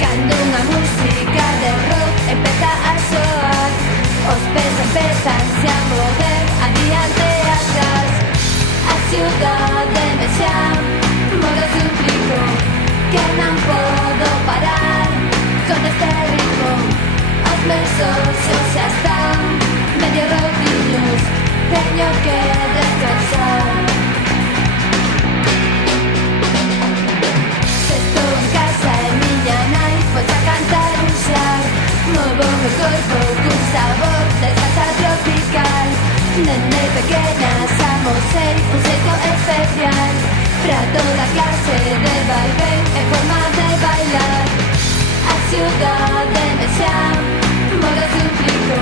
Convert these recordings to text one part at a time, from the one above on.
Cando unha música de rock empeza a soar, os pés empezanse a mover adiante e atrás. A ciudade me xa modo suplico, que non podo parar con este ritmo. Os meus oxos xa están medio rotiños, teño que descansar. Se estou en casa e miña nai pois a cantar un xar, movo o meu corpo cun sabor de salsa tropical. Nene pequena xamosei un xeito especial pra toda clase de vaivén en forma de bailar. A ciudade me xa modo suplico,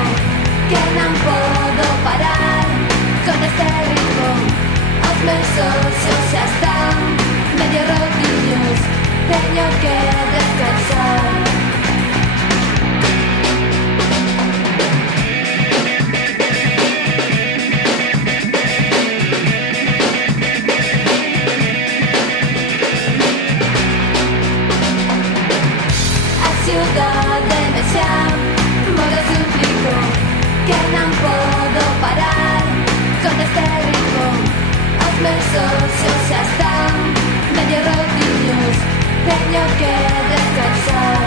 que non podo parar con este ritmo. Os meus oxos xa están medio rotiños, teño que descansar. A ciudade me xa modo suplico, que non podo parar con este ritmo. Os meus oxos xa están medio rotiños, teño que descansar.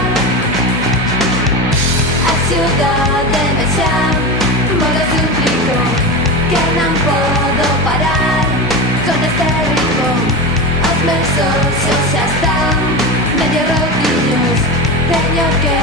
A ciudade me xa modo suplico, que non podo parar con este ritmo. Os meus oxos xa están medio rotiños, teño que